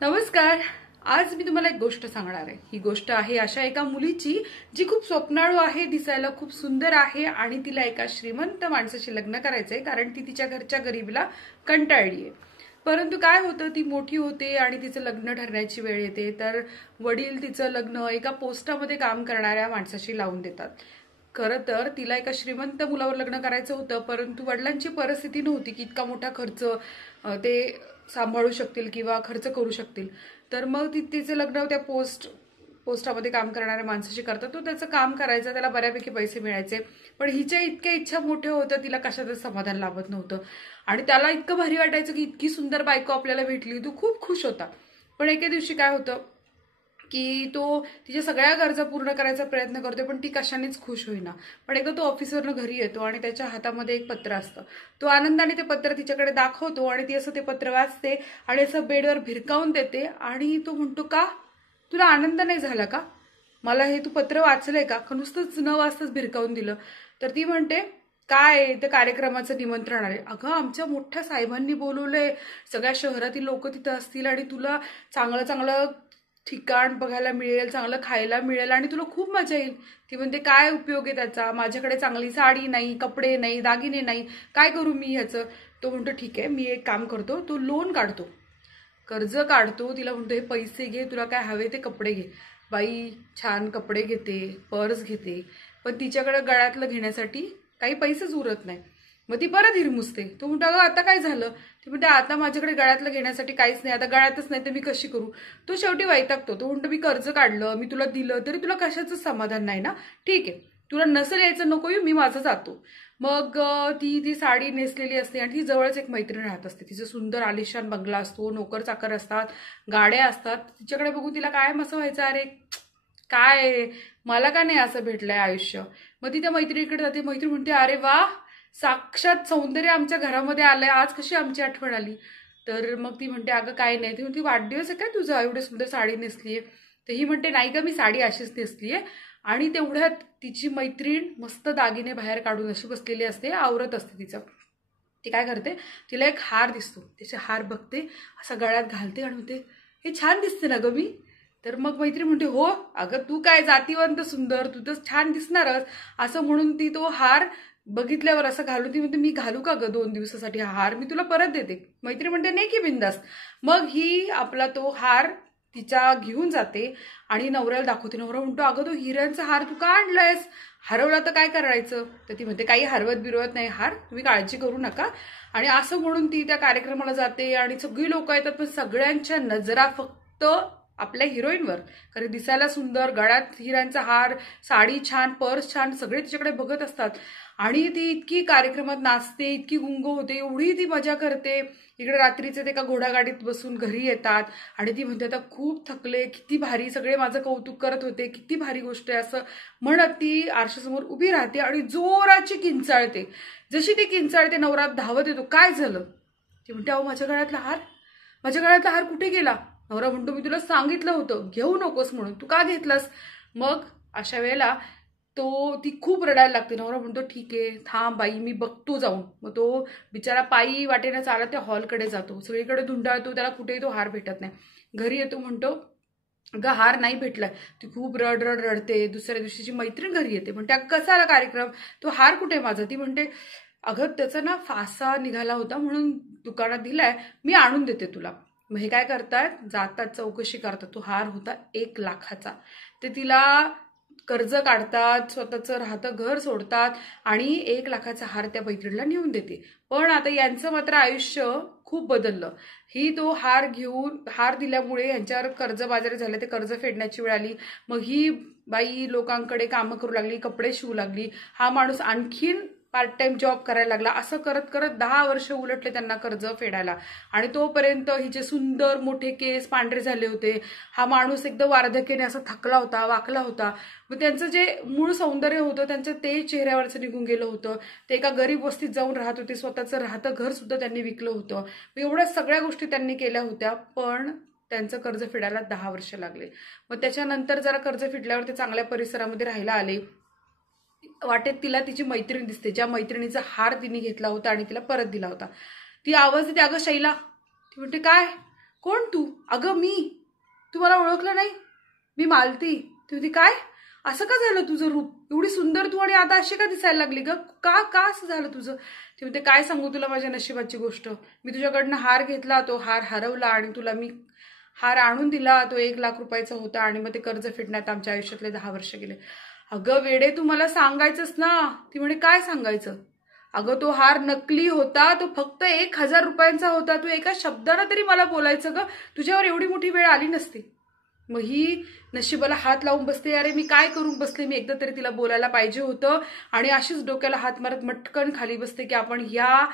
नमस्कार. आज मी तुम्हाला एक गोष्ट सांगणार आहे. ही गोष्ट आहे अशा एका मुलीची जी खूप स्वप्नाळू आहे, दिसायला खूप सुंदर आहे आणि तिला एका श्रीमंत माणसाशी लग्न करायचंय कारण ती तिच्या घरच्या गरिबीला कंटाळली आहे. परंतु काय होतं, ती मोठी होते आणि तिचं लग्न ठरण्याची वेळ येते तर वडील तिचं लग्न एका पोस्टामध्ये काम करणाऱ्या माणसाशी लावून देतात. खरं तर तिला एका श्रीमंत मुलावर लग्न करायचं होतं, परंतु वडिलांची परिस्थिती नव्हती की इतका मोठा खर्च ते सांभाळू शकतील किंवा खर्च करू शकतील. तर मग तिचं लग्न त्या पोस्टामध्ये काम करणाऱ्या माणसाशी करतात. तो त्याचं काम करायचा, त्याला बऱ्यापैकी पैसे मिळायचे. पण हिच्या इतक्या इच्छा मोठ्या होत्या, तिला कशातच समाधान लाभत नव्हतं आणि त्याला इतकं भारी वाटायचं की इतकी सुंदर बायको आपल्याला भेटली. तो खूप खुश होता. पण एके दिवशी काय होतं की तो तिच्या सगळ्या गरजा पूर्ण करायचा प्रयत्न करतोय, पण ती कशानेच खुश होईना. पण एकदा तो ऑफिसवरनं घरी येतो आणि त्याच्या हातामध्ये एक पत्र असतं. तो आनंदाने ते पत्र तिच्याकडे दाखवतो आणि ती असं ते पत्र वाचते आणि असं बेडवर भिरकावून देते आणि तो म्हणतो, का तुला आनंद नाही झाला का? मला हे तू पत्र वाचलंय का नुसतंच न वाचताच भिरकावून दिलं? तर ती म्हणते, काय ते कार्यक्रमाचं निमंत्रण आले. अगं, आमच्या मोठ्या साहेबांनी बोलवलंय, सगळ्या शहरातील लोक तिथं असतील आणि तुला चांगलं चांगलं ठिकाण बघायला मिळेल, चांगलं खायला मिळेल आणि तुला खूप मजा येईल. ती म्हणते, काय उपयोग आहे त्याचा? माझ्याकडे चांगली साडी नाही, कपडे नाही, दागिने नाही, काय करू मी ह्याचं? तो म्हणतो, ठीक आहे, मी एक काम करतो, तो लोन काढतो, कर्ज काढतो. तिला म्हणतो, हे पैसे घे, तुला काय हवे ते कपडे घे. बाई छान कपडे घेते, पर्स घेते, पण तिच्याकडे गळ्यातलं घेण्यासाठी काही पैसेच उरत नाही. मग ती परत हिरमुसते. तो म्हणतो, अगं आता काय झालं? ती म्हणते, आता माझ्याकडे गळ्यातलं घेण्यासाठी काहीच नाही, आता गळ्यातच नाही तर मी कशी करू? तो शेवटी वैतागतो. तो म्हणतो, मी कर्ज काढलं, मी तुला दिलं, तरी तुला कशाचं समाधान नाही ना? ठीक आहे, तुला नसेल यायचं नको येऊ, मी माझं जातो. मग ती ती साडी नेसलेली असते आणि ती जवळच एक मैत्रीण राहत असते. तिचं सुंदर आलिशान बंगला असतो, नोकर चाकर असतात, गाड्या असतात. तिच्याकडे बघून तिला कायम असं व्हायचं, अरे काय मला का नाही असं भेटलंय आयुष्य. मग ती त्या मैत्रिणीकडे जाते. मैत्रीण म्हणते, अरे वा, साक्षात सौंदर्य आमच्या घरामध्ये आलंय, आज कशी आमची आठवण आली? तर मग ती म्हणते, अगं काय नाही. ती म्हणते, वाढदिवस आहे काय तुझा, एवढी सुंदर साडी नेसलीये? तर ही म्हणते, नाही का, मी साडी अशीच नेसलीये. आणि तेवढ्यात तिची मैत्रीण मस्त दागिने बाहेर काढून अशी बसलेली असते, आवरत असते तिचं. ती काय करते, तिला एक हार दिसतो, त्याचे हार बघते, असा गळ्यात घालते आणि म्हणते, हे छान दिसते ना ग मी? तर मग मैत्रीण म्हणते, हो अगं, तू काय जातीवंत सुंदर, तू तर छान दिसणारच. असं म्हणून ती तो हार बघितल्यावर असं घालून ती म्हणते, मी घालू का ग 2 दिवसासाठी हा हार? मी तुला परत देते. मैत्री म्हणते, नाही की बिंदास. मग ही आपला तो हार तिच्या घेऊन जाते आणि नवऱ्याला दाखवते. नवरा म्हणतो, अगं, तो हिऱ्यांचा हार तू का आणलायस? हरवला तर काय करायचं? तर ती म्हणते, काही हरवत बिरवत नाही हार, तुम्ही काळजी करू नका. आणि असं म्हणून ती त्या कार्यक्रमाला जाते आणि सगळी लोक येतात, पण सगळ्यांच्या नजरा फक्त आपल्या हिरोईनवर. कारण दिसायला सुंदर, गळ्यात हिऱ्यांचा हार, साडी छान, पर्स छान, सगळे तिच्याकडे बघत असतात. आणि ती इतकी कार्यक्रमात नाचते, इतकी गुंग होते, एवढी ती मजा करते. इकडे रात्रीचे ते एका घोडागाडीत बसून घरी येतात आणि ती म्हणते, आता खूप थकले, किती भारी, सगळे माझं कौतुक करत होते, किती भारी गोष्ट आहे असं म्हणत ती आरशासमोर उभी राहते आणि जोराची किंचाळते. जशी ती किंचाळते, नवरा धावत येतो. काय झालं? ती म्हणते, अहो, माझ्या गळ्यातला हार, माझ्या गळ्यातला हार कुठे गेला? नवरा म्हणतो, मी तुला सांगितलं होतं घेऊ नकोस म्हणून, तू का घेतलास? मग अशा वेळेला ती खूप रडायला लागते. नवरा म्हणतो, ठीक आहे, थांब बाई, मी बघतो जाऊन. मग तो बिचारा पायी वाटेनं चालत त्या हॉलकडे जातो. सगळीकडे धुंडाळतो, त्याला कुठेही तो हार भेटत नाही. घरी येतो, म्हणतो, अगं, हार नाही भेटलाय. ती खूप रडते. दुसऱ्या दिवशीची मैत्रीण घरी येते, म्हणते, अगं, कसा आला कार्यक्रम, तो हार कुठे माझा? ती म्हणते, अगं, त्याचा ना फासा निघाला होता म्हणून दुकानात दिलाय, मी आणून देते तुला. मग हे काय करतात, जातात, चौकशी करतात. तो हार होता 1 लाखाचा. ते तिला कर्ज काढतात, स्वतःचं राहतं घर सोडतात आणि 1 लाखाचा हार त्या मैत्रिणीला नेऊन देते. पण आता यांचं मात्र आयुष्य खूप बदललं. ही तो हार दिल्यामुळे यांच्यावर कर्जबाजारी झाले, ते कर्ज फेडण्याची वेळ आली. मग ही बाई लोकांकडे कामं करू लागली, कपडे शिवू लागली. हा माणूस आणखीन पार्ट टाइम जॉब करायला लागला. असं करत करत 10 वर्ष उलटले त्यांना कर्ज फेडायला. आणि तोपर्यंत हिचे सुंदर मोठे केस पांढरे झाले होते. हा माणूस एकदम वार्धक्याने असा थकला होता, वाकला होता. मग त्यांचं जे मूळ सौंदर्य होतं त्यांचं ते चेहऱ्यावरचं निघून गेलं होतं. ते एका गरीब वस्तीत जाऊन राहत होते, स्वतःचं राहतं घर सुद्धा त्यांनी विकलं होतं. एवढ्या सगळ्या गोष्टी त्यांनी केल्या होत्या, पण त्यांचं कर्ज फेडायला 10 वर्ष लागले. मग त्याच्यानंतर जरा कर्ज फेडल्यावर ते चांगल्या परिसरामध्ये राहायला आले. वाटेत तिला तिची मैत्रीण दिसते, ज्या मैत्रिणीचा हार तिने घेतला होता आणि तिला परत दिला होता. ती आवाज देते, अगं शैला. ती म्हणते, काय, कोण तू? अगं मी, तू मला ओळखलं नाही, मी मालती. ती म्हणते काय, असं का झालं तुझं रूप, एवढी सुंदर तू आणि आता अशी का दिसायला लागली ग, का का असं झालं तुझं. ती म्हणते काय सांगू तुला माझ्या नशिबाची गोष्ट, मी तुझ्याकडनं हार घेतला, तो हार हरवला आणि तुला मी हार आणून दिला, तो 1,00,000 रुपयाचा होता आणि मग ते कर्ज फेडण्यात आमच्या आयुष्यातले 10 वर्ष गेले. अगं वेडे, तू मला सांगायचंच ना. ती म्हणे काय सांगायचं. अगं तो हार नकली होता, तो फक्त 1,000 रुपयांचा होता, तू एका शब्दानं तरी मला बोलायचं ग, तुझ्यावर एवढी मोठी वेळ आली नसती. मग ही नशिबाला हात लावून बसते, अरे मी काय करून बसले, मी एकदा तरी तिला बोलायला पाहिजे होतं. आणि अशीच डोक्याला हात मारत मटकन खाली बसते की आपण ह्या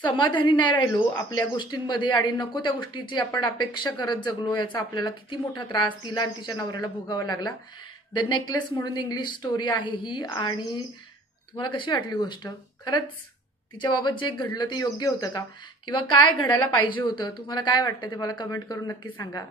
समाधानी नाही राहिलो आपल्या गोष्टींमध्ये आणि नको त्या गोष्टीची आपण अपेक्षा करत जगलो, याचा आपल्याला किती मोठा त्रास तिला आणि तिच्या नवऱ्याला भोगावा लागला. द नेकलेस म्हणून इंग्लिश स्टोरी आहे ही. आणि तुम्हाला कशी वाटली गोष्ट, खरंच तिच्याबाबत जे घडलं ते योग्य होतं का, किंवा काय घडायला पाहिजे होतं, तुम्हाला काय वाटतं ते मला कमेंट करून नक्की सांगा.